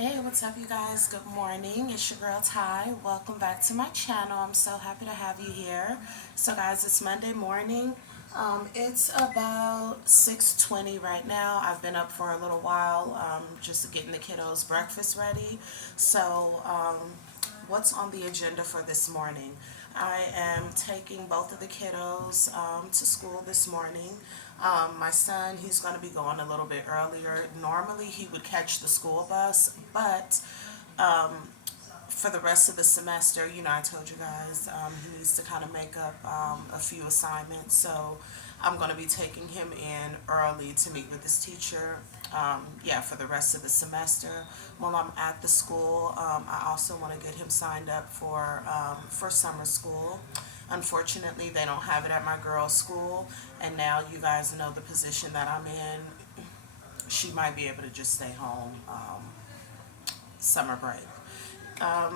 Hey, what's up, you guys? Good morning. It's your girl Ty. Welcome back to my channel. I'm so happy to have you here. So, guys, it's Monday morning. It's about 6:20 right now. I've been up for a little while, just getting the kiddos breakfast ready. So, what's on the agenda for this morning? I am taking both of the kiddos to school this morning. My son, he's going to be going a little bit earlier. Normally, he would catch the school bus, but for the rest of the semester, I told you guys he needs to kind of make up a few assignments. So I'm going to be taking him in early to meet with his teacher. Yeah, for the rest of the semester. While I'm at the school, I also want to get him signed up for summer school. Unfortunately, they don't have it at my girls' school, and now you guys know the position that I'm in. She might be able to just stay home summer break.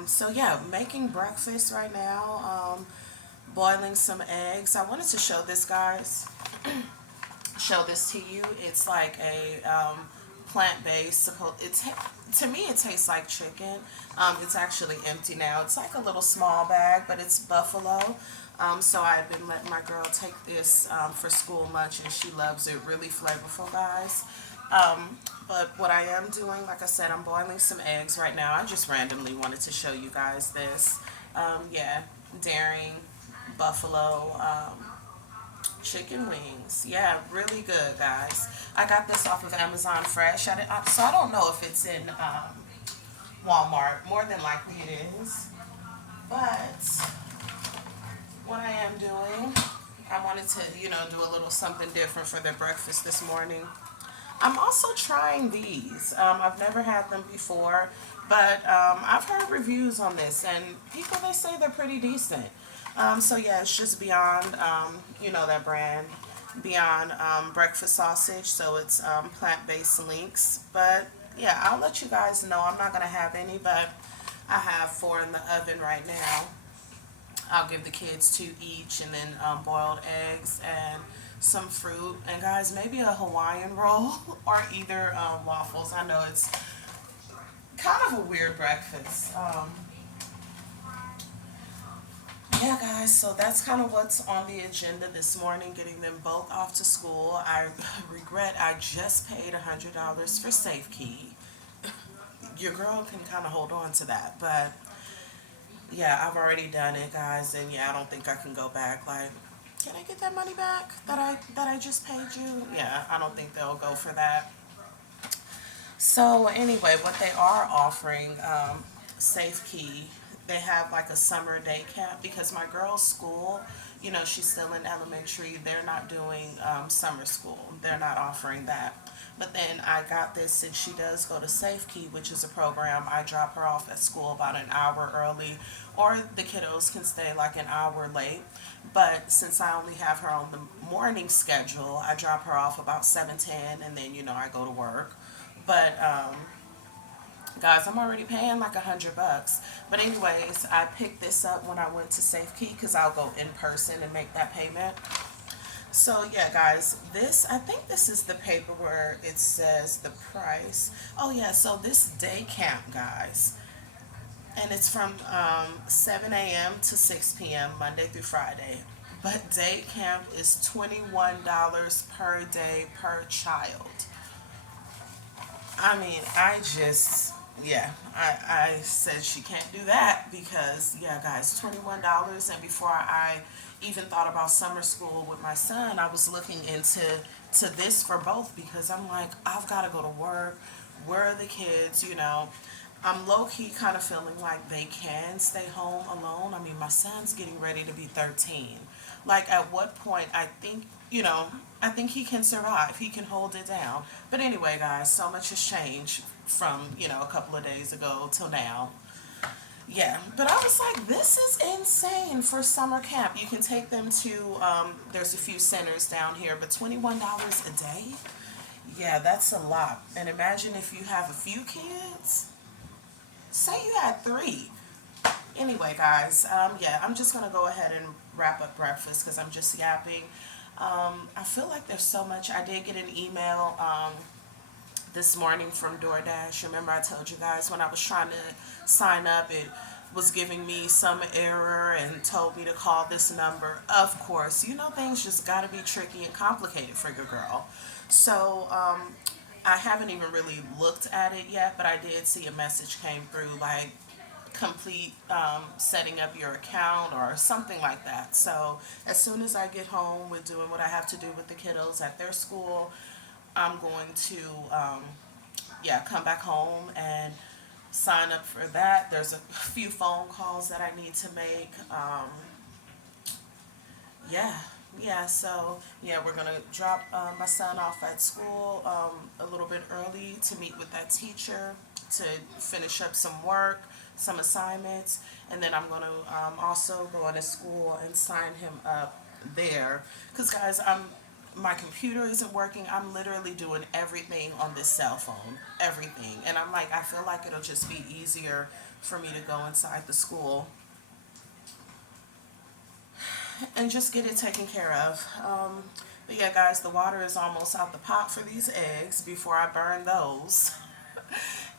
So yeah, making breakfast right now. Boiling some eggs. I wanted to show this, guys. Show this to you. It's like a plant-based. It's to me it tastes like chicken. It's actually empty now. It's like a little small bag, but it's buffalo. So I've been letting my girl take this for school lunch, and she loves it. Really flavorful, guys. But what I am doing, like I said, I'm boiling some eggs right now. I just randomly wanted to show you guys this. Yeah, daring buffalo chicken wings. Yeah, really good, guys. I got this off of Amazon Fresh. So I don't know if it's in Walmart. More than likely it is. But what I am doing, I wanted to, do a little something different for their breakfast this morning. I'm also trying these. I've never had them before, but I've heard reviews on this, and people, they say they're pretty decent. So yeah, it's just Beyond, that brand, Beyond breakfast sausage. So it's plant-based links. But yeah, I'll let you guys know. I'm not gonna have any, but I have 4 in the oven right now. I'll give the kids 2 each, and then boiled eggs and some fruit. And guys, maybe a Hawaiian roll or either waffles. I know it's kind of a weird breakfast. Yeah, guys, so that's kind of what's on the agenda this morning, getting them both off to school. I regret I just paid $100 for SafeKey. Your girl can kind of hold on to that, but yeah, I've already done it, guys, and yeah, I don't think I can go back. Like, can I get that money back that I just paid you? Yeah, I don't think they'll go for that. So anyway, what they are offering, SafeKey, they have like a summer day camp because my girl's school, she's still in elementary. They're not doing summer school. They're not offering that. But then I got this, and she does go to SafeKey, which is a program. I drop her off at school about an hour early, or the kiddos can stay like an hour late. But since I only have her on the morning schedule, I drop her off about 7:10, and then I go to work. But guys, I'm already paying like $100. But anyways, I picked this up when I went to SafeKey because I'll go in person and make that payment. So yeah, guys, I think this is the paper where it says the price. Oh yeah, so this day camp, guys, and it's from 7 a.m. to 6 p.m. Monday through Friday. But day camp is $21 per day per child. I mean, yeah, I said she can't do that because, yeah, guys, $21. And before I even thought about summer school with my son, I was looking into this for both because I'm like, I've got to go to work. Where are the kids? I'm low key kind of feeling like they can stay home alone. I mean, my son's getting ready to be 13. Like, at what point I think he can survive. He can hold it down. But anyway, guys, so much has changed from, a couple of days ago till now. Yeah, but I was like, this is insane for summer camp. You can take them to, there's a few centers down here, but $21 a day? Yeah, that's a lot. And imagine if you have a few kids. Say you had 3. Anyway, guys, yeah, I'm just going to go ahead and wrap up breakfast because I'm just yapping. I feel like there's so much. I did get an email this morning from DoorDash. Remember I told you guys when I was trying to sign up, it was giving me some error and told me to call this number. Of course, you know things just got to be tricky and complicated for your girl. So I haven't even really looked at it yet, but I did see a message came through like complete setting up your account or something like that. So as soon as I get home with doing what I have to do with the kiddos at their school, I'm going to yeah, come back home and sign up for that. There's a few phone calls that I need to make. Yeah, yeah. So yeah, we're gonna drop my son off at school a little bit early to meet with that teacher to finish up some work, some assignments, and then I'm gonna also go into school and sign him up there. Cause guys, my computer isn't working. I'm literally doing everything on this cell phone, everything, and I'm like, I feel like it'll just be easier for me to go inside the school and just get it taken care of. But yeah, guys, the water is almost out the pot for these eggs before I burn those.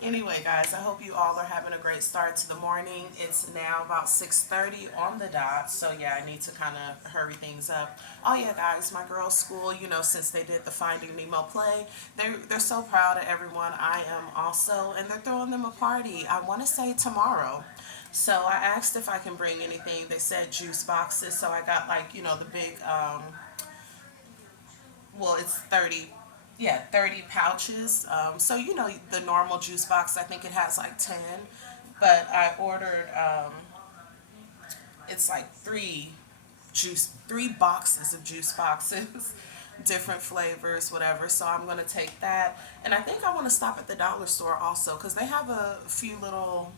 Anyway, guys, I hope you all are having a great start to the morning. It's now about 6:30 on the dot, so yeah, I need to kind of hurry things up. Oh yeah, guys, my girls' school, you know, since they did the Finding Nemo play, they're so proud of everyone. I am also, and they're throwing them a party. I want to say tomorrow. So I asked if I can bring anything. They said juice boxes, so I got like, you know, the big well, it's 30, yeah, 30 pouches. So, you know, the normal juice box, I think it has like 10. But I ordered, it's like three boxes of juice boxes, different flavors, whatever. So I'm going to take that. And I think I want to stop at the dollar store also because they have a few little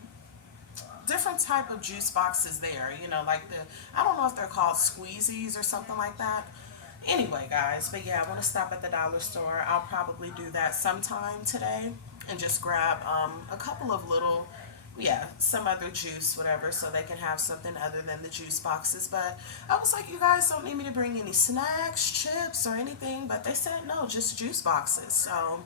different type of juice boxes there, you know, like I don't know if they're called squeezies or something like that. Anyway, guys, but yeah, I want to stop at the dollar store. I'll probably do that sometime today and just grab a couple of little, yeah, some other juice, whatever, so they can have something other than the juice boxes. But I was like, you guys don't need me to bring any snacks, chips, or anything, but they said no, just juice boxes. So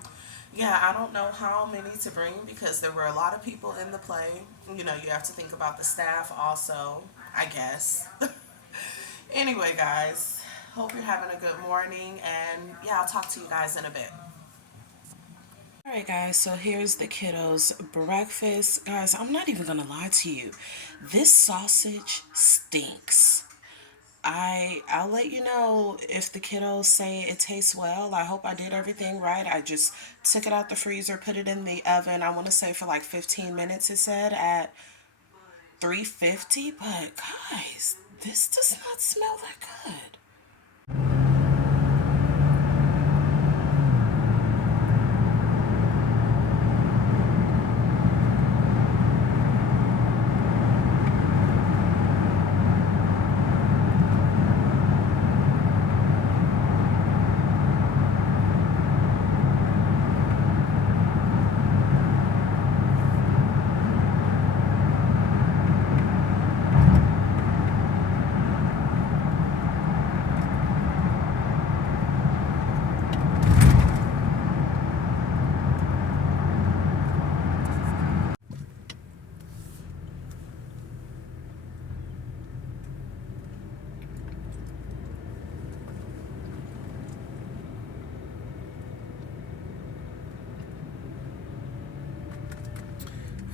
yeah, I don't know how many to bring because there were a lot of people in the play. You know, you have to think about the staff also, I guess. Anyway, guys, hope you're having a good morning, and yeah, I'll talk to you guys in a bit. Alright guys, so here's the kiddos' breakfast. Guys, I'm not even gonna lie to you. This sausage stinks. I'll let you know if the kiddos say it tastes well. I hope I did everything right. I just took it out the freezer, put it in the oven. I want to say for like 15 minutes it said at 350, but guys, this does not smell that good.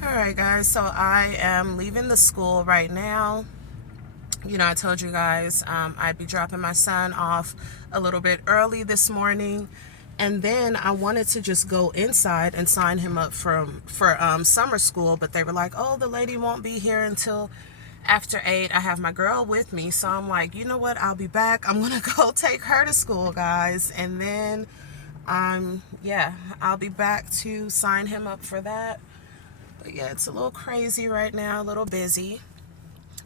Alright guys, so I am leaving the school right now. You know, I told you guys I'd be dropping my son off a little bit early this morning, and then I wanted to just go inside and sign him up for summer school, but they were like, oh, the lady won't be here until after 8. I have my girl with me, so I'm like, you know what, I'll be back. I'm gonna go take her to school, guys, and then yeah, I'll be back to sign him up for that. But yeah, it's a little crazy right now, a little busy.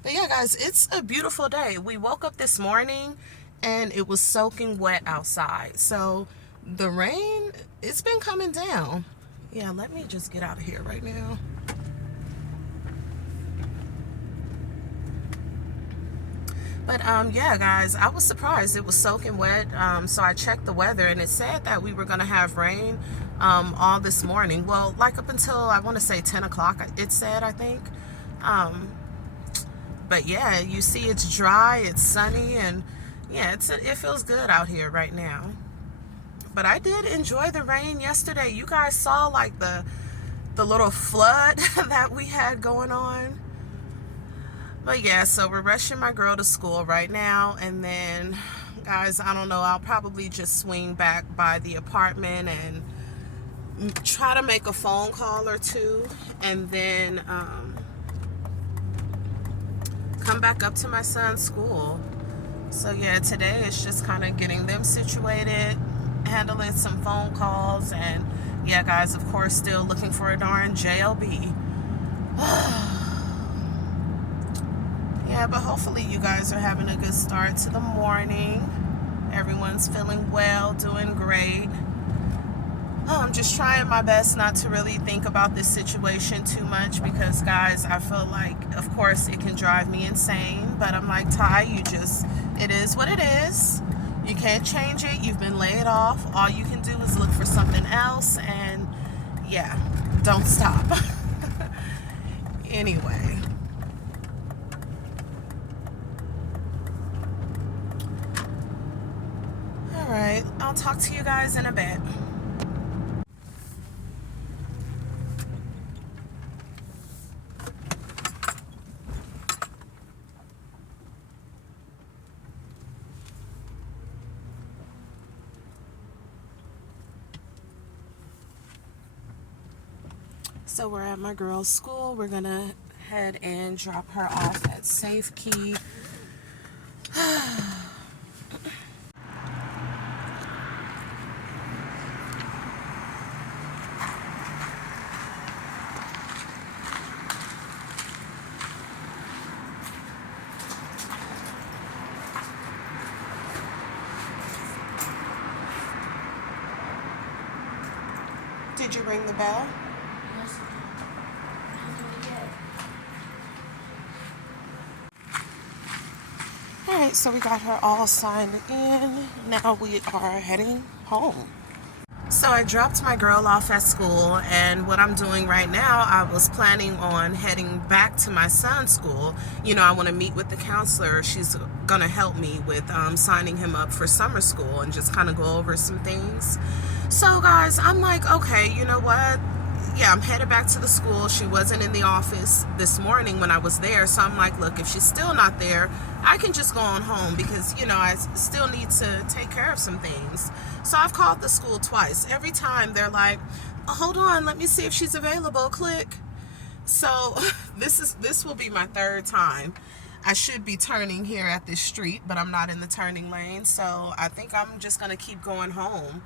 But yeah, guys, it's a beautiful day. We woke up this morning and it was soaking wet outside. So the rain, it's been coming down. Yeah, let me just get out of here right now. But yeah, guys, I was surprised. It was soaking wet. So I checked the weather, and it said that we were going to have rain all this morning. Well, like up until I want to say 10 o'clock, it said, I think. Um, but yeah, you see it's dry, it's sunny, and yeah, it feels good out here right now. But I did enjoy the rain yesterday. You guys saw like the little flood that we had going on. But yeah, so we're rushing my girl to school right now, and then guys, I don't know, I'll probably just swing back by the apartment and try to make a phone call or two, and then come back up to my son's school. So yeah, today it's just kind of getting them situated, handling some phone calls, and yeah, guys, of course, still looking for a darn JLB. Yeah, but hopefully you guys are having a good start to the morning. Everyone's feeling well, doing great. I'm just trying my best not to really think about this situation too much because, guys, I feel like, of course, it can drive me insane. But I'm like, Ty, it is what it is. You can't change it. You've been laid off. All you can do is look for something else. And, yeah, don't stop. Anyway. All right. I'll talk to you guys in a bit. So we're at my girl's school. We're gonna head and drop her off at Safe Key. Did you ring the bell? Alright, so we got her all signed in. Now we are heading home. So I dropped my girl off at school, and what I'm doing right now, I was planning on heading back to my son's school. You know, I want to meet with the counselor. She's going to help me with signing him up for summer school and just kind of go over some things. So guys, I'm like, okay, you know what? Yeah, I'm headed back to the school. She wasn't in the office this morning when I was there. So I'm like, look, if she's still not there, I can just go on home because, you know, I still need to take care of some things. So I've called the school twice. Every time they're like, oh, hold on, let me see if she's available. Click. So this will be my third time. I should be turning here at this street, but I'm not in the turning lane. So I think I'm just going to keep going home.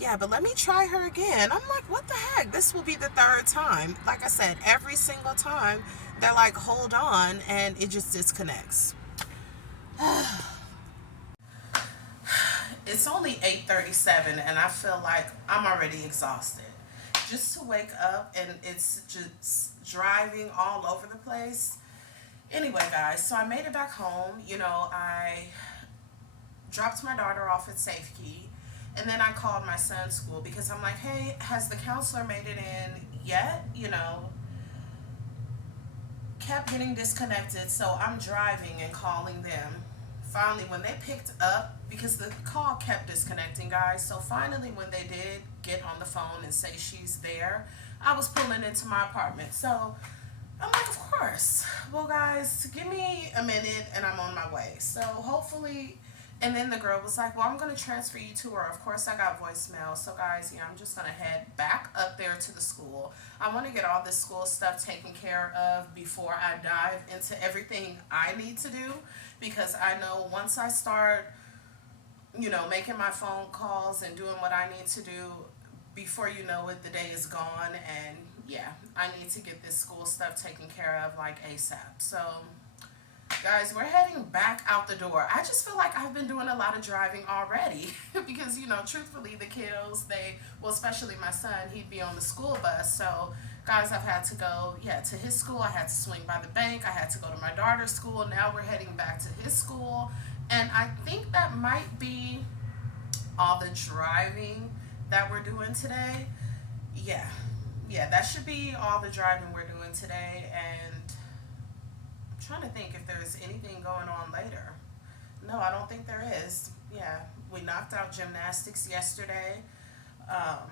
Yeah, but let me try her again. I'm like, what the heck? This will be the third time. Like I said, every single time they're like, hold on, and it just disconnects. It's only 8:37 and I feel like I'm already exhausted. Just to wake up and it's just driving all over the place. Anyway, guys, so I made it back home. You know, I dropped my daughter off at Safe Key. And then I called my son's school because I'm like, hey, has the counselor made it in yet? You know, kept getting disconnected. So I'm driving and calling them. Finally, when they picked up, because the call kept disconnecting, guys. So finally, when they did get on the phone and say she's there, I was pulling into my apartment. So I'm like, of course. Well, guys, give me a minute and I'm on my way. So hopefully. And then the girl was like, well, I'm going to transfer you to her. Of course, I got voicemail. So, guys, yeah, I'm just going to head back up there to the school. I want to get all this school stuff taken care of before I dive into everything I need to do. Because I know once I start, you know, making my phone calls and doing what I need to do, before you know it, the day is gone. And, yeah, I need to get this school stuff taken care of, like, ASAP. So guys, we're heading back out the door. I just feel like I've been doing a lot of driving already because, you know, truthfully, the kiddos, well, especially my son, he'd be on the school bus. So Guys, I've had to go, yeah, to his school. I had to swing by the bank. I had to go to my daughter's school. Now we're heading back to his school. And I think that might be all the driving that we're doing today. Yeah. Yeah, that should be all the driving we're doing today. And I'm trying to think if there's anything going on later. No, I don't think there is. Yeah, we knocked out gymnastics yesterday. Um,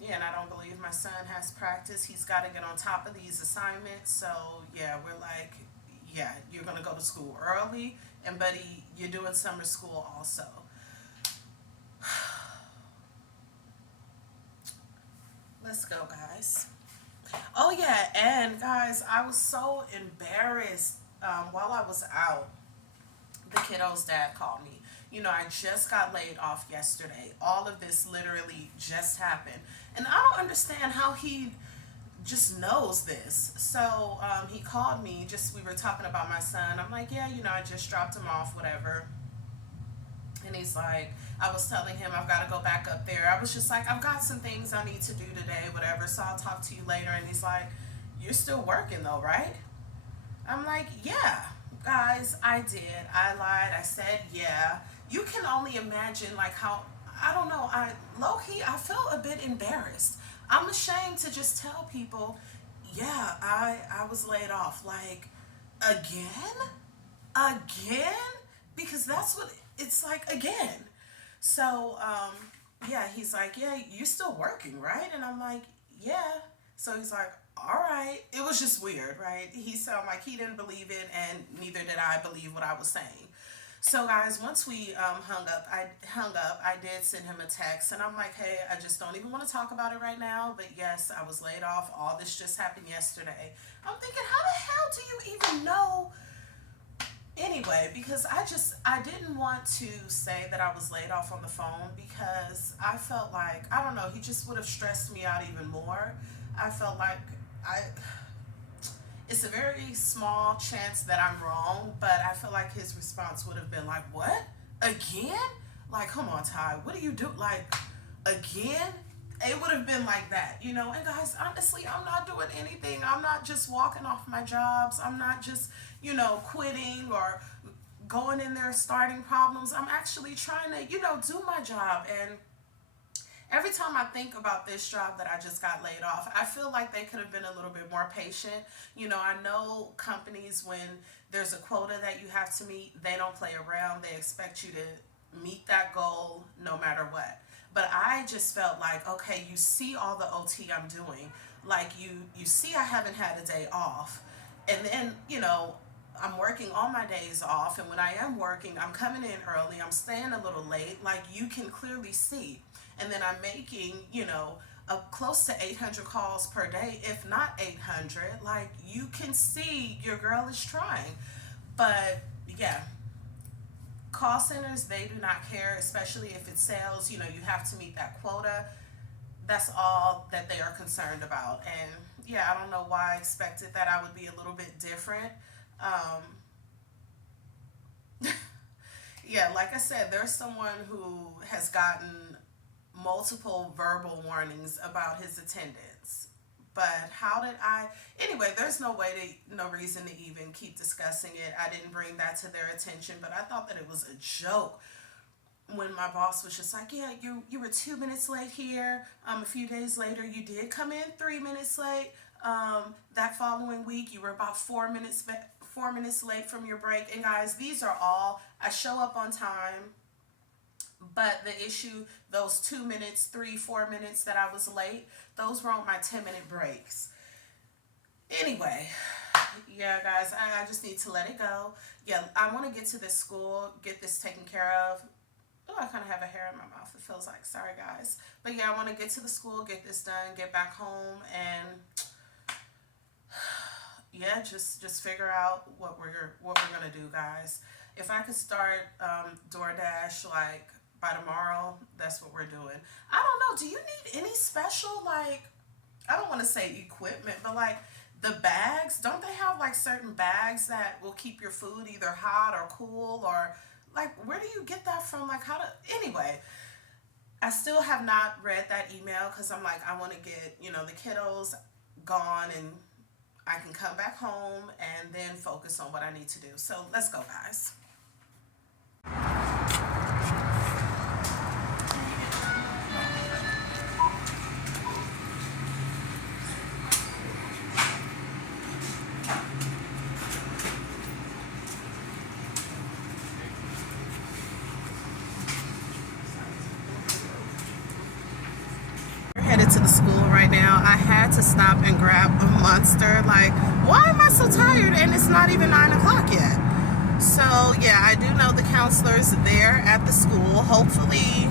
yeah, and I don't believe my son has practice. He's got to get on top of these assignments. So, yeah, we're like, yeah, you're going to go to school early. And, buddy, you're doing summer school also. Let's go, guys. Oh, yeah, and guys, I was so embarrassed while I was out. The kiddo's dad called me. You know, I just got laid off yesterday. All of this literally just happened. And I don't understand how he just knows this. So he called me, just we were talking about my son. I'm like, yeah, you know, I just dropped him off, whatever. And he's like, I was telling him I've got to go back up there. I was just like, I've got some things I need to do today, whatever. So I'll talk to you later. And he's like, you're still working though, right? I'm like, yeah, guys, I did. I lied. I said, yeah. You can only imagine, like, how, I don't know, low key, I felt a bit embarrassed. I'm ashamed to just tell people, yeah, I was laid off. Like, again? Again? Because that's what it's like, again. So, yeah, he's like, yeah, you're still working, right? And I'm like, yeah. So he's like, all right. It was just weird, right? He sounded like he didn't believe it, and neither did I believe what I was saying. So guys, once we hung up. I did send him a text, and I'm like, hey, I just don't even want to talk about it right now. But yes, I was laid off. All this just happened yesterday. I'm thinking, how the hell do you even know? Anyway, because I didn't want to say that I was laid off on the phone because I felt like, I don't know, he just would have stressed me out even more. I felt like I it's a very small chance that I'm wrong, but I feel like his response would have been like, what? Again? Like, come on, Ty, what do you do? Like, again? It would have been like that, you know? And guys, honestly, I'm not doing anything. I'm not just walking off my jobs. I'm not just, quitting or going in there starting problems. I'm actually trying to, do my job. And every time I think about this job that I just got laid off, I feel like they could have been a little bit more patient. I know companies, when there's a quota that you have to meet, they don't play around. They expect you to meet that goal no matter what. But I just felt like, okay, you see all the OT I'm doing. Like you see I haven't had a day off. And then, I'm working all my days off, and when I am working, I'm coming in early, I'm staying a little late, like you can clearly see. And then I'm making, close to 800 calls per day, if not 800. Like, you can see your girl is trying. But yeah, call centers, they do not care, especially if it's sales. You have to meet that quota. That's all that they are concerned about. And yeah, I don't know why I expected that I would be a little bit different. Um, yeah, like I said, there's someone who has gotten multiple verbal warnings about his attendance. But how did I? Anyway, there's no reason to even keep discussing it. I didn't bring that to their attention, but I thought that it was a joke when my boss was just like, yeah, you were 2 minutes late here. A few days later, you did come in 3 minutes late. That following week, you were about 4 minutes late from your break. And guys, these are all, I show up on time, but the issue, those 2 minutes, 3, 4 minutes that I was late, those were on my 10-minute breaks. Anyway, yeah, guys, I just need to let it go. Yeah, I want to get to this school, get this taken care of. Oh, I kind of have a hair in my mouth, it feels like. Sorry, guys. But yeah, I want to get to the school, get this done, get back home, and yeah, just figure out what we're gonna do, guys. If I could start DoorDash like by tomorrow, that's what we're doing. I don't know. Do you need any special, like, I don't want to say equipment, but like the bags? Don't they have like certain bags that will keep your food either hot or cool, or like where do you get that from? Like how to? Anyway, I still have not read that email because I'm like, I want to get, the kiddos gone and I can come back home and then focus on what I need to do. So let's go, guys. Headed to the school right now. I had to stop and grab a Monster. Like, why am I so tired and it's not even 9 o'clock yet? So yeah, I do know the counselor's there at the school. Hopefully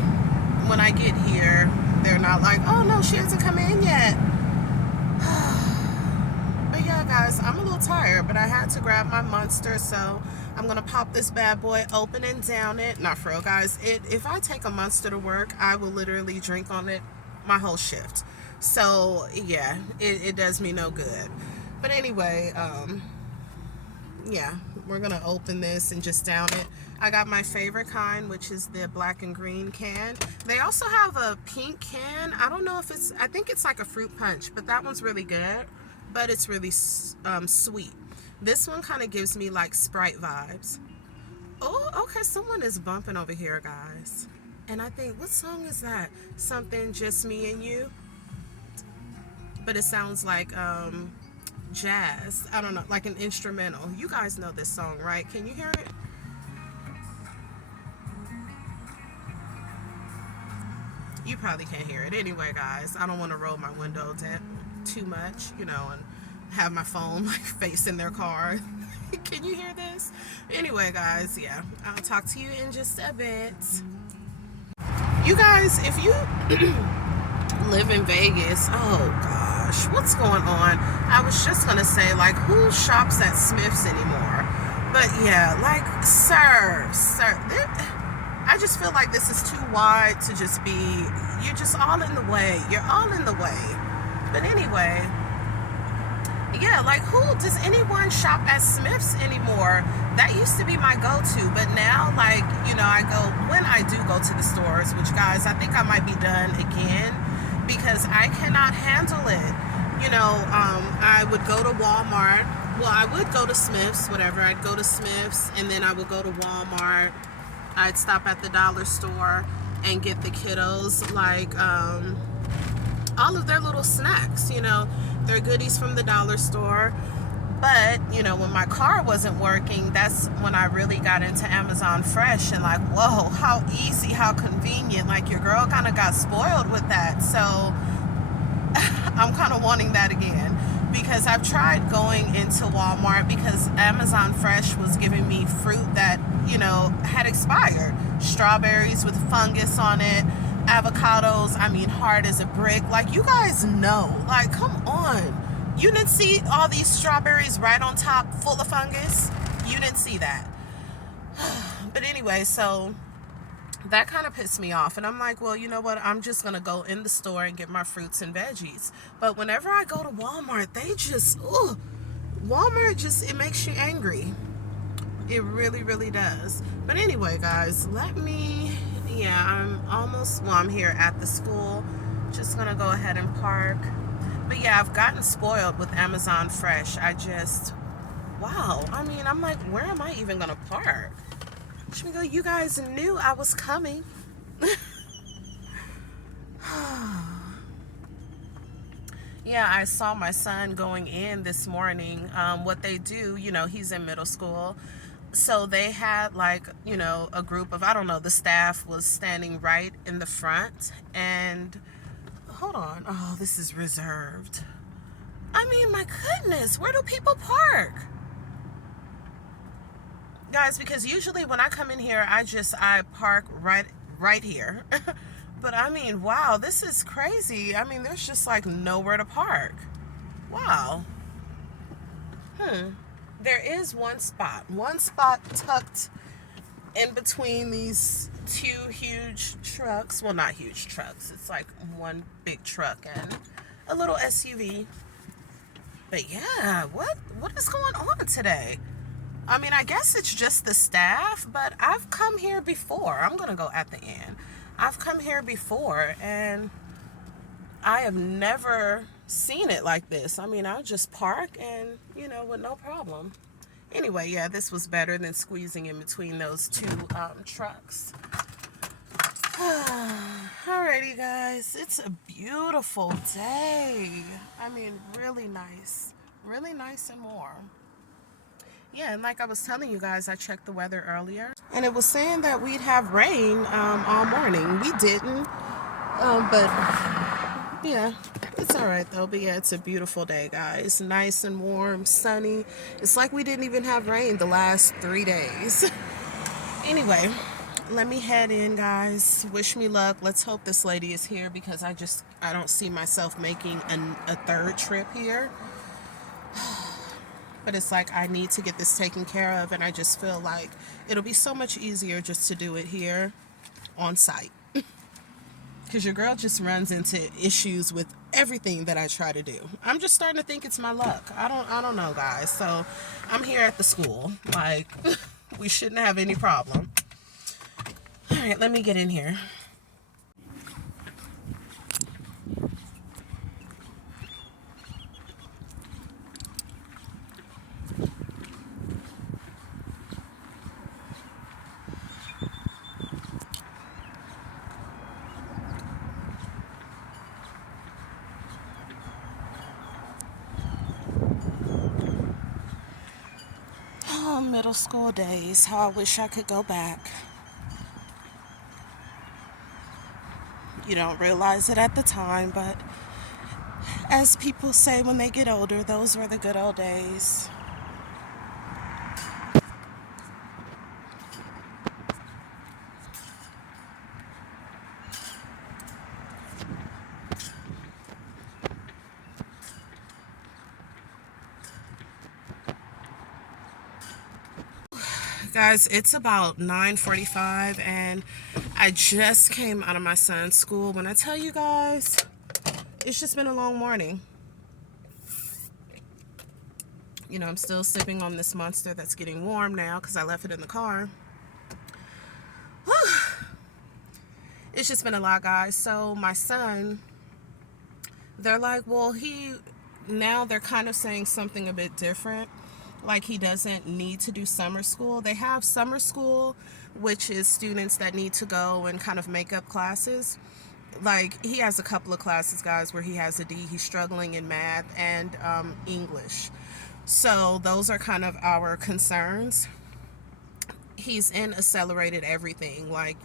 when I get here they're not like, oh no, she hasn't come in yet. But yeah, guys, I'm a little tired, but I had to grab my Monster, so I'm gonna pop this bad boy open and down it. Not for real, guys. If I take a Monster to work, I will literally drink on it my whole shift. So yeah, it does me no good. But anyway, yeah, we're gonna open this and just down it. I got my favorite kind, which is the black and green can. They also have a pink can. I don't know if it's, I think it's like a fruit punch, but that one's really good, but it's really sweet. This one kind of gives me like Sprite vibes. Oh, okay, someone is bumping over here, guys. And I think, what song is that? Something Just Me and You? But it sounds like jazz. I don't know, like an instrumental. You guys know this song, right? Can you hear it? You probably can't hear it. Anyway, guys, I don't want to roll my window down too much, you know, and have my phone like facing their car. Can you hear this? Anyway, guys, yeah, I'll talk to you in just a bit. You guys, if you live in Vegas, oh gosh, what's going on? I was just gonna say, like, who shops at Smith's anymore? But yeah, like, sir, I just feel like this is too wide to just be, you're just all in the way. You're all in the way. But anyway, yeah, like, who does anyone shop at Smith's anymore? That used to be my go-to, but now, like, you know, I go, when I do go to the stores, which, guys, I think I might be done again because I cannot handle it. You know, I would go to Walmart. Well, I would go to Smith's, whatever. I'd go to Smith's, and then I would go to Walmart. I'd stop at the dollar store and get the kiddos, like, all of their little snacks, you know, their goodies from the dollar store. But, you know, when my car wasn't working, that's when I really got into Amazon Fresh and like, whoa, how easy, how convenient. Like, your girl kind of got spoiled with that. So I'm kind of wanting that again because I've tried going into Walmart because Amazon Fresh was giving me fruit that, you know, had expired. Strawberries with fungus on it. Avocados, I mean, hard as a brick. Like, you guys know, like, come on. You didn't see all these strawberries right on top full of fungus? You didn't see that. But anyway, so that kind of pissed me off. And I'm like, well, you know what? I'm just going to go in the store and get my fruits and veggies. But whenever I go to Walmart, they just, Walmart just, it makes you angry. It really, really does. But anyway, guys, I'm here at the school. Just going to go ahead and park. But yeah, I've gotten spoiled with Amazon Fresh. Wow. I mean, I'm like, where am I even going to park? You guys knew I was coming. Yeah, I saw my son going in this morning. What they do, you know, he's in middle school. So they had, like, you know, a group of, I don't know, the staff was standing right in the front. And hold on. Oh, this is reserved. I mean, my goodness, where do people park? Guys, because usually when I come in here, I park right here. But I mean, wow, this is crazy. I mean, there's just like nowhere to park. Wow. There is one spot tucked in between these two huge trucks. Well, not huge trucks. It's like one big truck and a little SUV. But yeah, what is going on today? I mean, I guess it's just the staff, but I've come here before. I'm going to go at the end. I've come here before, and I have never seen it like this. I mean, I'll just park and, with no problem. Anyway, yeah, this was better than squeezing in between those two trucks. Alrighty, guys, it's a beautiful day. I mean, really nice. Really nice and warm. Yeah, and like I was telling you guys, I checked the weather earlier, and it was saying that we'd have rain all morning. We didn't, but yeah, it's all right though. But yeah, it's a beautiful day, guys. Nice and warm, sunny. It's like we didn't even have rain the last 3 days. Anyway, let me head in, guys. Wish me luck. Let's hope this lady is here, because I don't see myself making a third trip here. But it's like I need to get this taken care of, and I just feel like it'll be so much easier just to do it here on site. Because your girl just runs into issues with everything that I try to do. I'm just starting to think it's my luck. I don't know, guys. So I'm here at the school. Like, we shouldn't have any problem. All right, let me get in here. Oh, middle school days. How I wish I could go back. You don't realize it at the time, but as people say, when they get older, those were the good old days. Guys, it's about 9:45 and I just came out of my son's school. When I tell you guys, it's just been a long morning. I'm still sipping on this Monster that's getting warm now because I left it in the car. It's just been a lot, guys. So my son, they're like, well, now they're kind of saying something a bit different. Like, he doesn't need to do summer school. They have summer school, which is students that need to go and kind of make up classes. Like, he has a couple of classes, guys, where he has a D. He's struggling in math and English. So those are kind of our concerns. He's in accelerated everything, like,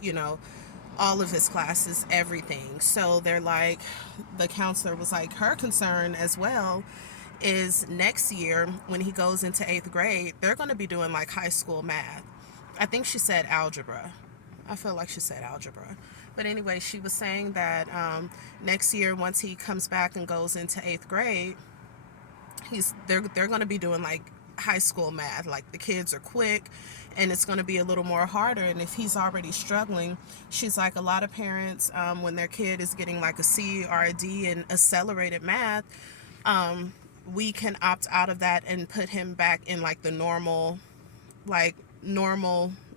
all of his classes, everything. So they're like, the counselor was like, her concern as well is next year when he goes into 8th grade, they're going to be doing like high school math. I think she said algebra. I feel like she said algebra. But anyway, she was saying that next year, once he comes back and goes into 8th grade, they're going to be doing like high school math. Like, the kids are quick and it's going to be a little more harder. And if he's already struggling, she's like, a lot of parents, when their kid is getting like a C or a D in accelerated math, we can opt out of that and put him back in like the normal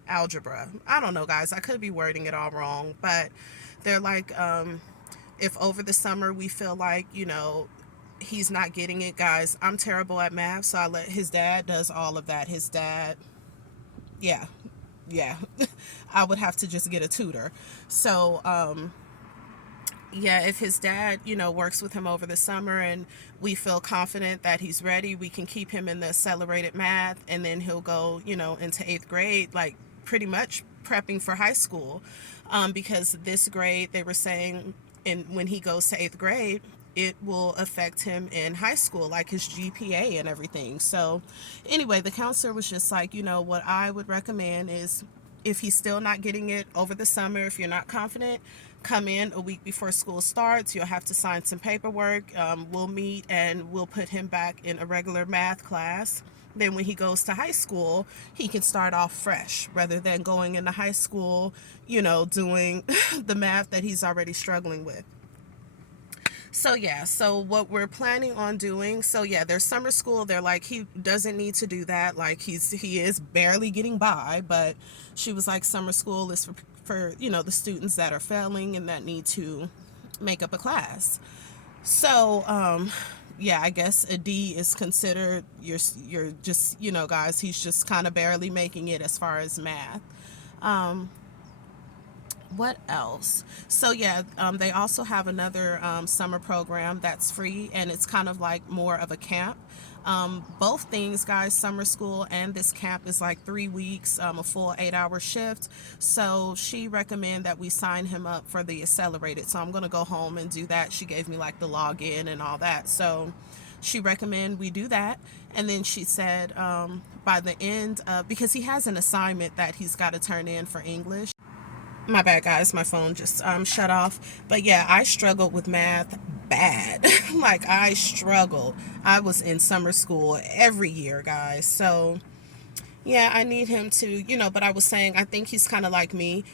algebra. I don't know, guys. I could be wording it all wrong, but they're like, if over the summer we feel like, he's not getting it, guys, I'm terrible at math, so I let his dad does all of that. His dad, yeah, I would have to just get a tutor. So, yeah, if his dad, works with him over the summer and we feel confident that he's ready, we can keep him in the accelerated math, and then he'll go, into 8th grade, like pretty much prepping for high school. Because this grade, they were saying, when he goes to 8th grade, it will affect him in high school, like his GPA and everything. So anyway, the counselor was just like, what I would recommend is, if he's still not getting it over the summer, if you're not confident, come in a week before school starts. You'll have to sign some paperwork. We'll meet and we'll put him back in a regular math class. Then when he goes to high school, he can start off fresh rather than going into high school, doing the math that he's already struggling with. So yeah, so what we're planning on doing, there's summer school. They're like, he doesn't need to do that. Like, he is barely getting by, but she was like, summer school is for the students that are failing and that need to make up a class. So, yeah, I guess a D is considered you're just, guys, he's just kind of barely making it as far as math. Um, what else? So yeah, they also have another summer program that's free, and it's kind of like more of a camp. Both things, guys, summer school and this camp is like 3 weeks, a full 8-hour shift. So she recommended that we sign him up for the accelerated. So I'm gonna go home and do that. She gave me like the login and all that. So she recommended we do that. And then she said by the end, because he has an assignment that he's got to turn in for English. My bad, guys. My phone just shut off. But yeah, I struggled with math bad. Like, I struggled. I was in summer school every year, guys. So yeah, I need him to, but I was saying, I think he's kind of like me.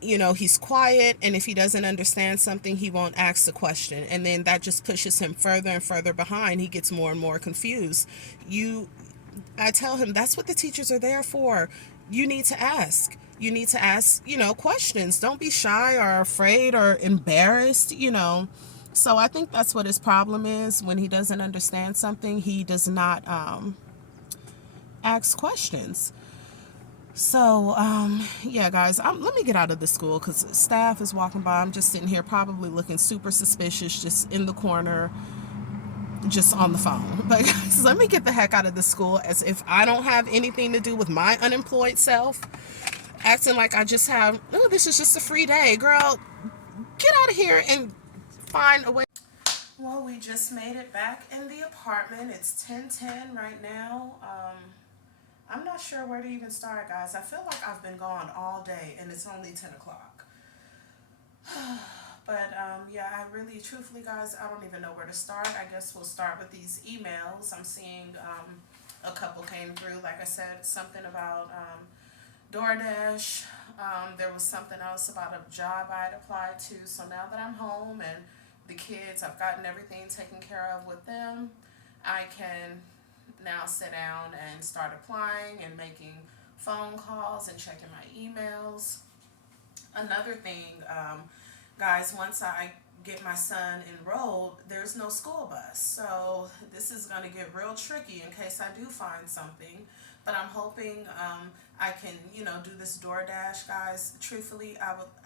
He's quiet, and if he doesn't understand something, he won't ask the question. And then that just pushes him further and further behind. He gets more and more confused. You I tell him that's what the teachers are there for. You need to ask. You need to ask, questions. Don't be shy or afraid or embarrassed. So I think that's what his problem is. When he doesn't understand something, he does not ask questions. So, yeah, guys, let me get out of the school because staff is walking by. I'm just sitting here probably looking super suspicious, just in the corner, just on the phone. But guys, let me get the heck out of the school as if I don't have anything to do with my unemployed self. Acting like I just have, oh, this is just a free day. Girl, get out of here and find a way. Well, we just made it back in the apartment. It's 10:10 right now. I'm not sure where to even start, guys. I feel like I've been gone all day and it's only 10 o'clock. But yeah, I really, truthfully, guys, I don't even know where to start. I guess we'll start with these emails. I'm seeing a couple came through. Like I said, something about DoorDash. There was something else about a job I'd applied to. So now that I'm home and the kids, I've gotten everything taken care of with them, I can now sit down and start applying and making phone calls and checking my emails. Another thing, guys, once I get my son enrolled, there's no school bus. So this is going to get real tricky in case I do find something. But I'm hoping I can, do this DoorDash, guys. Truthfully,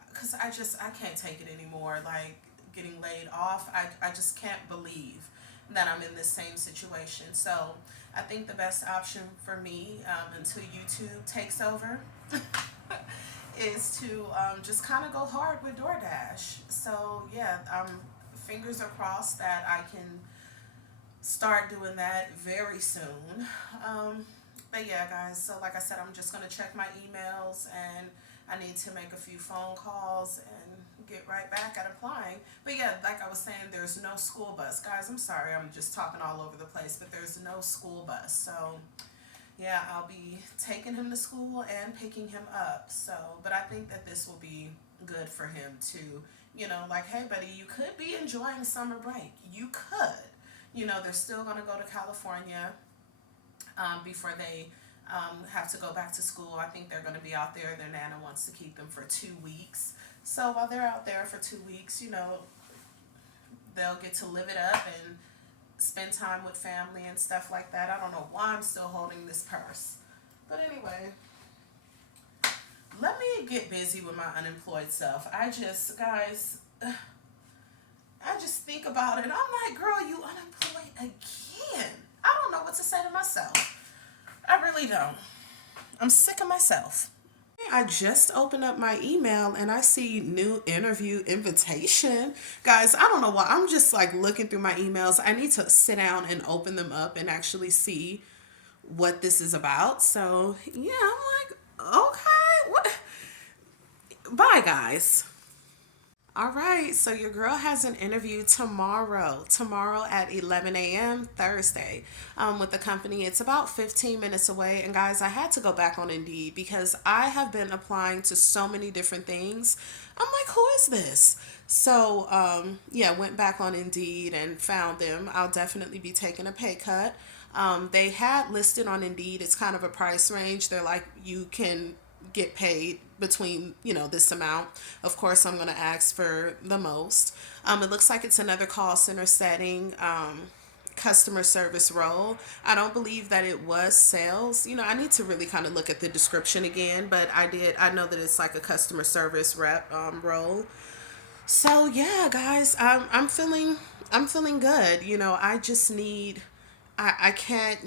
because I can't take it anymore. Like, getting laid off, I just can't believe that I'm in this same situation. So I think the best option for me, until YouTube takes over, is to just kind of go hard with DoorDash. So yeah, fingers are crossed that I can start doing that very soon. But yeah, guys, so like I said, I'm just going to check my emails and I need to make a few phone calls and get right back at applying. But yeah, like I was saying, there's no school bus. Guys, I'm sorry, I'm just talking all over the place, but there's no school bus. So yeah, I'll be taking him to school and picking him up. So, but I think that this will be good for him to, like, hey, buddy, you could be enjoying summer break. You could. They're still going to go to California before they have to go back to school. I think they're going to be out there. Their Nana wants to keep them for 2 weeks. So while they're out there for 2 weeks, they'll get to live it up and spend time with family and stuff like that. I don't know why I'm still holding this purse. But anyway, let me get busy with my unemployed self. Guys, I just think about it. I'm like, girl, you unemployed again. I don't know what to say to myself. I really don't. I'm sick of myself. I just opened up my email and I see new interview invitation. Guys, I don't know why. I'm just like looking through my emails. I need to sit down and open them up and actually see what this is about. So, yeah, I'm like, okay, what? Bye, guys. All right, so your girl has an interview tomorrow at 11 a.m. Thursday with the company. It's about 15 minutes away. And guys, I had to go back on Indeed because I have been applying to so many different things. I'm like, who is this? So, yeah, went back on Indeed and found them. I'll definitely be taking a pay cut. They had listed on Indeed, it's kind of a price range. They're like, you can get paid between, this amount. Of course, I'm going to ask for the most. It looks like it's another call center setting, customer service role. I don't believe that it was sales. I need to really kind of look at the description again, but I know that it's like a customer service rep role. So yeah, guys, I'm feeling good. I just need I can't,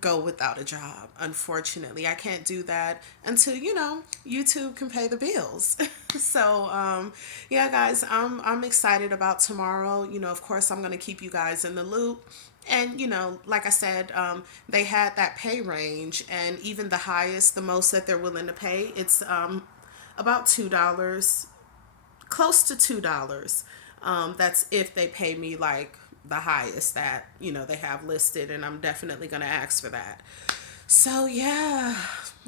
go without a job. Unfortunately, I can't do that until, YouTube can pay the bills. So, yeah, guys, I'm excited about tomorrow. Of course, I'm going to keep you guys in the loop. And, like I said, they had that pay range, and even the highest, the most that they're willing to pay, it's about $2, close to $2. That's if they pay me like the highest that they have listed, and I'm definitely gonna ask for that. So yeah,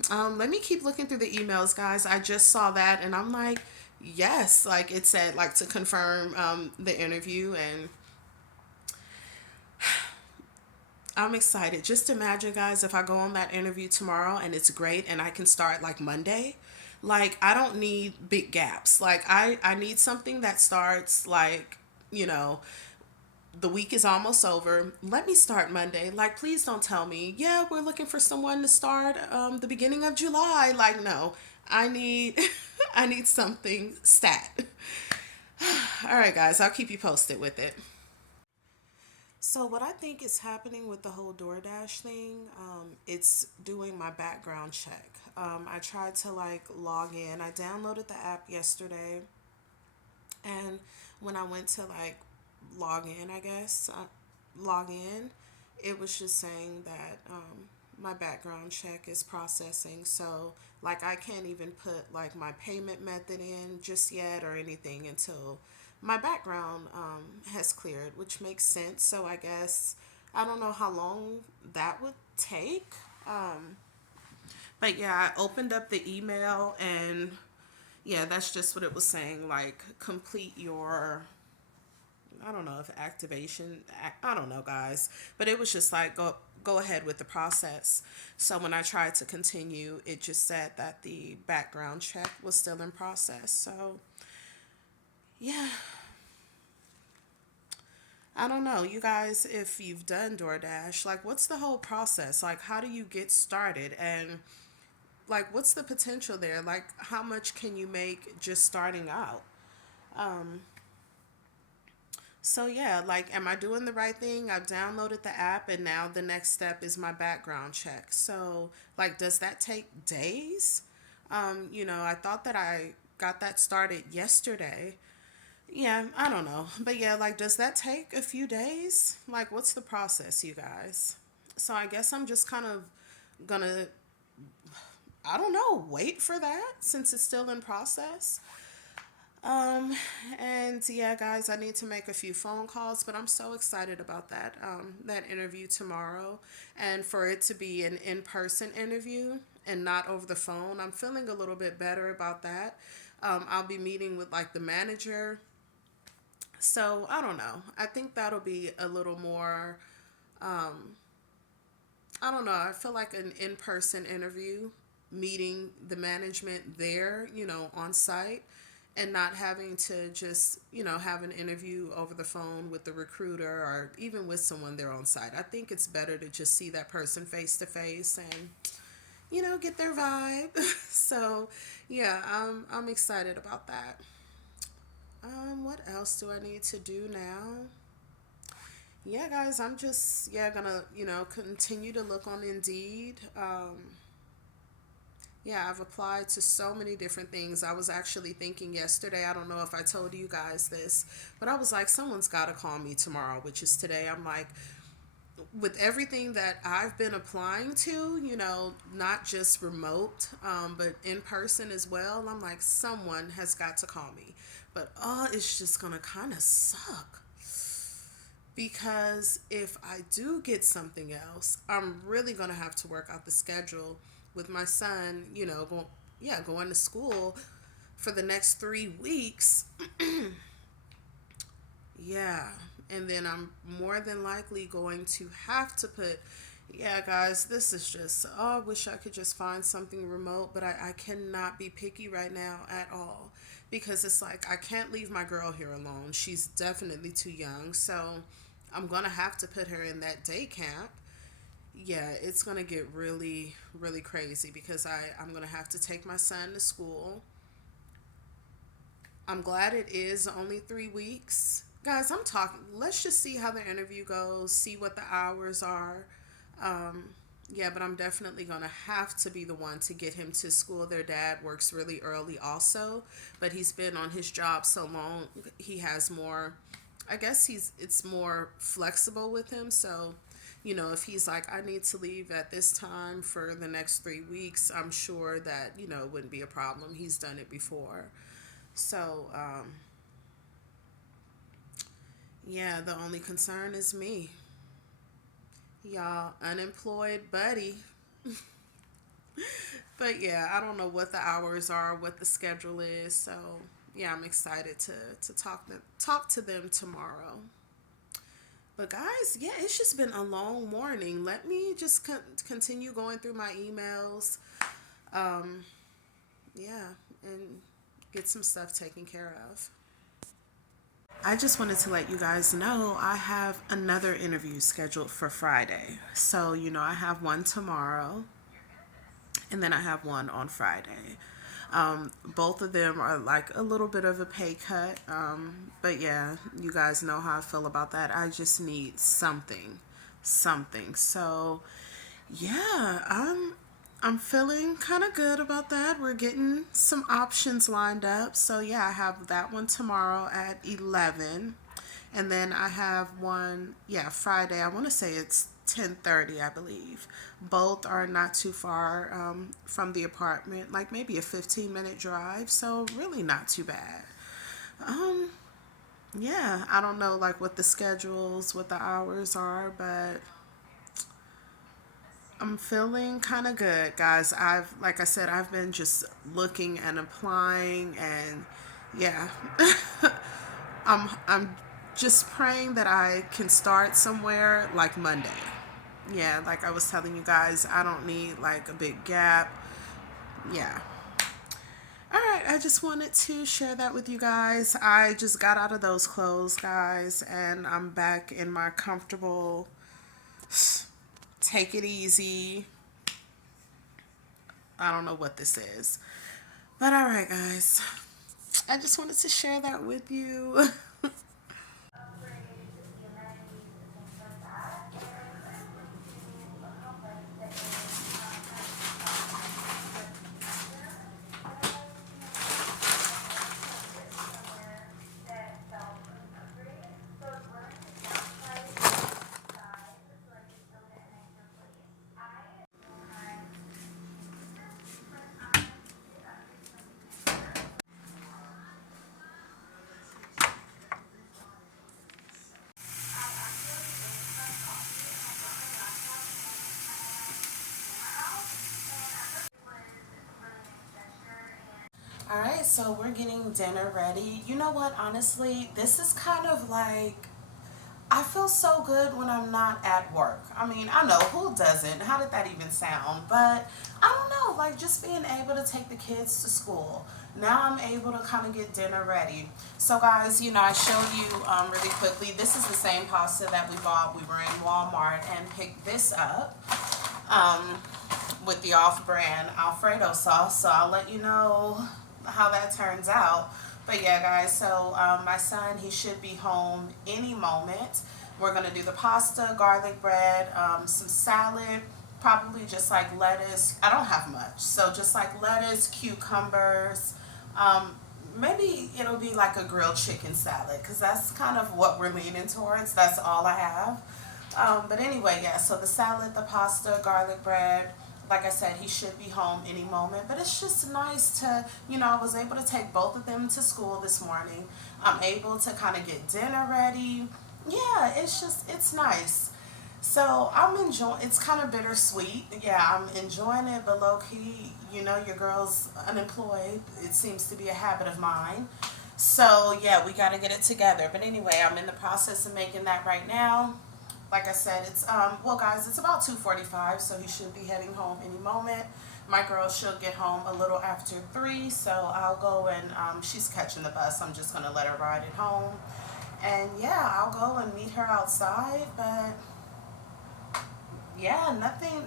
let me keep looking through the emails, guys. I just saw that, and I'm like, yes, like it said, like to confirm the interview, and I'm excited. Just imagine, guys, if I go on that interview tomorrow and it's great and I can start like Monday. Like, I don't need big gaps. Like, I need something that starts like, you know, the week is almost over. Let me start Monday. Like, please don't tell me, yeah, we're looking for someone to start the beginning of July. Like, no, I need, I need something stat. All right, guys, I'll keep you posted with it. So what I think is happening with the whole DoorDash thing, it's doing my background check. I tried to like log in. I downloaded the app yesterday, and when I went to like log in, I guess log in, it was just saying that my background check is processing. So like I can't even put like my payment method in just yet or anything until my background has cleared, which makes sense. So I guess I don't know how long that would take. Um, but yeah, I opened up the email, and yeah, that's just what it was saying. Like, complete your, I don't know if activation, I don't know, guys, but it was just like go ahead with the process. So when I tried to continue, it just said that the background check was still in process. So yeah, I don't know, you guys, if you've done DoorDash, like what's the whole process? Like, how do you get started? And like, what's the potential there? Like, how much can you make just starting out? Um, So yeah, like, am I doing the right thing? I've downloaded the app, and now the next step is my background check. So like, does that take days? I thought that I got that started yesterday. Yeah, I don't know, but yeah, like, does that take a few days? Like, what's the process, you guys? So I guess I'm just kind of gonna, I don't know, wait for that since it's still in process. Um, and yeah, guys, I need to make a few phone calls, but I'm so excited about that interview tomorrow, and for it to be an in-person interview and not over the phone. I'm feeling a little bit better about that. I'll be meeting with like the manager, so I don't know. I think that'll be a little more. I don't know. I feel like an in-person interview, meeting the management there, on site, and not having to just, have an interview over the phone with the recruiter or even with someone there on site. I think it's better to just see that person face to face and, get their vibe. So, yeah, I'm excited about that. What else do I need to do now? Yeah, guys, I'm just, yeah, gonna, continue to look on Indeed. Yeah, I've applied to so many different things. I was actually thinking yesterday, I don't know if I told you guys this, but I was like, someone's got to call me tomorrow, which is today. I'm like, with everything that I've been applying to, not just remote, but in person as well, I'm like, someone has got to call me. But oh, it's just going to kind of suck. Because if I do get something else, I'm really going to have to work out the schedule with my son, going to school for the next 3 weeks. Yeah. And then I'm more than likely going to have to put Yeah, guys, this is just, oh, I wish I could just find something remote, but I cannot be picky right now at all because it's like I can't leave my girl here alone. She's definitely too young, so I'm gonna have to put her in that day camp. Yeah, it's gonna get really, really crazy because I'm gonna have to take my son to school. I'm glad it is only 3 weeks. Guys, I'm talking. Let's just see how the interview goes, see what the hours are. Um, yeah, but I'm definitely going to have to be the one to get him to school. Their dad works really early also, but he's been on his job so long, he has more, I guess it's more flexible with him. So, if he's like, I need to leave at this time for the next 3 weeks, I'm sure that, it wouldn't be a problem. He's done it before. So, yeah, the only concern is me. Y'all, unemployed buddy. But yeah, I don't know what the hours are, what the schedule is. So, yeah, I'm excited to talk to them tomorrow. But guys, yeah, it's just been a long morning. Let me just continue going through my emails. Um, yeah, and get some stuff taken care of. I just wanted to let you guys know I have another interview scheduled for Friday. So, I have one tomorrow and then I have one on Friday. Both of them are like a little bit of a pay cut. But yeah, you guys know how I feel about that. I just need something. Something. So, yeah, I'm feeling kind of good about that. We're getting some options lined up. So yeah, I have that one tomorrow at 11. And then I have one, yeah, Friday. I want to say it's 10:30, I believe. Both are not too far from the apartment, like maybe a 15-minute drive. So really not too bad. Um, yeah, I don't know like what the schedules, what the hours are, but I'm feeling kind of good, guys. Like I said, I've been just looking and applying, and yeah, I'm just praying that I can start somewhere like Monday. Yeah, like I was telling you guys, I don't need like a big gap. Yeah. All right, I just wanted to share that with you guys. I just got out of those clothes, guys, and I'm back in my comfortable, take it easy. I don't know what this is. But all right, guys. I just wanted to share that with you. All right, so we're getting dinner ready. You know what? Honestly, this is kind of like I feel so good when I'm not at work. I mean, I know who doesn't. How did that even sound? But I don't know, like just being able to take the kids to school. Now I'm able to kind of get dinner ready. So guys, I showed you really quickly. This is the same pasta that we bought. We were in Walmart and picked this up um, with the off-brand Alfredo sauce. So I'll let you know how that turns out. But yeah, guys, so my son, he should be home any moment. We're going to do the pasta, garlic bread, some salad, probably just like lettuce. I don't have much. So just like lettuce, cucumbers. Um, Maybe it'll be like a grilled chicken salad because that's kind of what we're leaning towards. That's all I have. But anyway, yeah, so the salad, the pasta, garlic bread, like I said, he should be home any moment. But it's just nice to, I was able to take both of them to school this morning. I'm able to kind of get dinner ready. Yeah, it's nice. So I'm enjoying, it's kind of bittersweet. Yeah, I'm enjoying it, but low key, your girl's unemployed. It seems to be a habit of mine. So yeah, we got to get it together. But anyway, I'm in the process of making that right now. like I said, it's well guys, it's about 2:45, so he should be heading home any moment. My girl, she'll get home a little after 3, so I'll go and she's catching the bus. I'm just gonna let her ride it home. And yeah, I'll go and meet her outside, but yeah,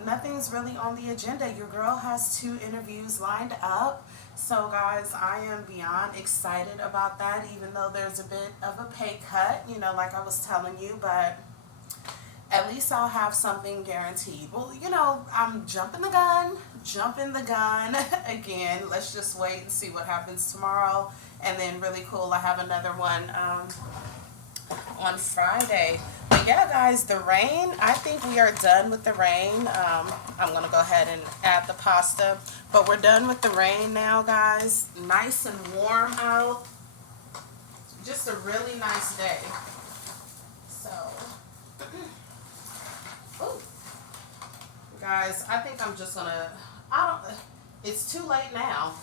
nothing's really on the agenda. Your girl has 2 interviews lined up. So guys, I am beyond excited about that, even though there's a bit of a pay cut, like I was telling you, but at least I'll have something guaranteed. Well, I'm jumping the gun again. Let's just wait and see what happens tomorrow. And then really cool, I have another one on Friday. But yeah, guys, the rain, I think we are done with the rain. I'm going to go ahead and add the pasta. But we're done with the rain now, guys. Nice and warm out. Just a really nice day. So, ooh. Guys, I think I'm just going to, it's too late now.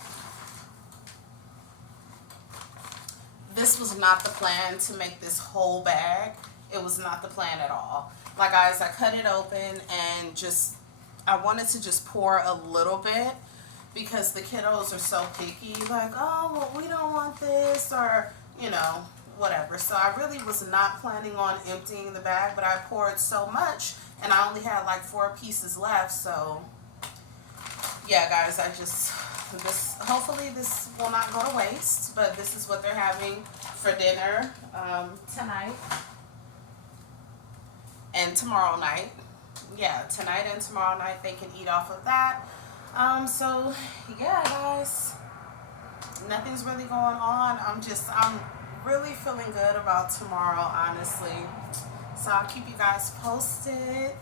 This was not the plan to make this whole bag. It was not the plan at all. Like guys, I cut it open and I wanted to just pour a little bit because the kiddos are so picky. Like, oh, well, we don't want this, or, whatever. So I really was not planning on emptying the bag, but I poured so much and I only had like 4 pieces left. So yeah, guys, hopefully this will not go to waste, but this is what they're having for dinner tonight and tomorrow night. Yeah, tonight and tomorrow night they can eat off of that. So yeah, guys, nothing's really going on. I'm really feeling good about tomorrow, honestly. So I'll keep you guys posted.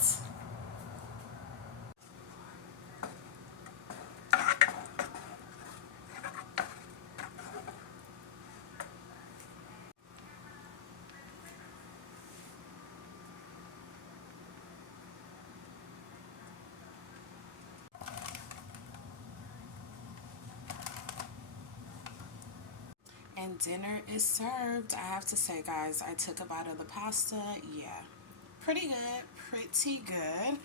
And dinner is served. I have to say, guys, I took a bite of the pasta. Yeah, pretty good, pretty good.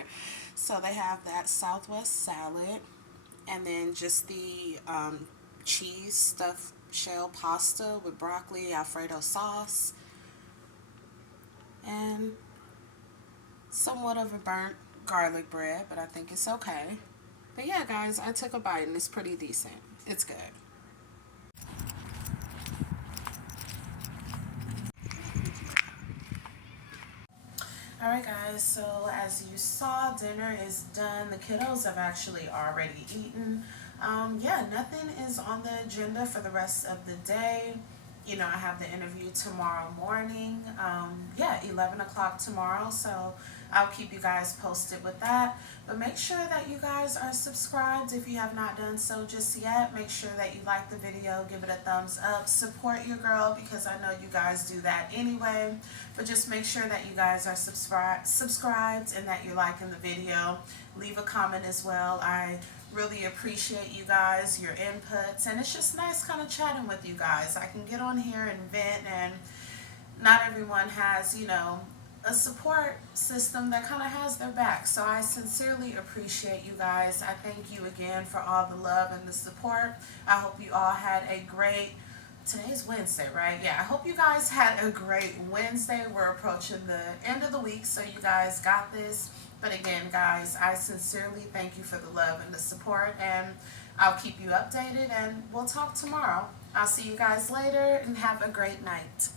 So they have that Southwest salad, and then just the cheese stuffed shell pasta with broccoli, Alfredo sauce, and somewhat of a burnt garlic bread, but I think it's okay. But yeah, guys, I took a bite and it's pretty decent. It's good. Alright guys, so as you saw, dinner is done. The kiddos have actually already eaten. Yeah, nothing is on the agenda for the rest of the day. I have the interview tomorrow morning. Yeah, 11 o'clock tomorrow, so I'll keep you guys posted with that. But make sure that you guys are subscribed if you have not done so just yet. Make sure that you like the video, give it a thumbs up, support your girl because I know you guys do that anyway. But just make sure that you guys are subscribed and that you're liking the video. Leave a comment as well. I really appreciate you guys, your inputs, and it's just nice kind of chatting with you guys. I can get on here and vent, and not everyone has, a support system that kind of has their back. So I sincerely appreciate you guys. I thank you again for all the love and the support. I hope you all had a great, today's Wednesday, right? Yeah, I hope you guys had a great Wednesday. We're approaching the end of the week, so you guys got this. But again, guys, I sincerely thank you for the love and the support, and I'll keep you updated, and we'll talk tomorrow. I'll see you guys later, and have a great night.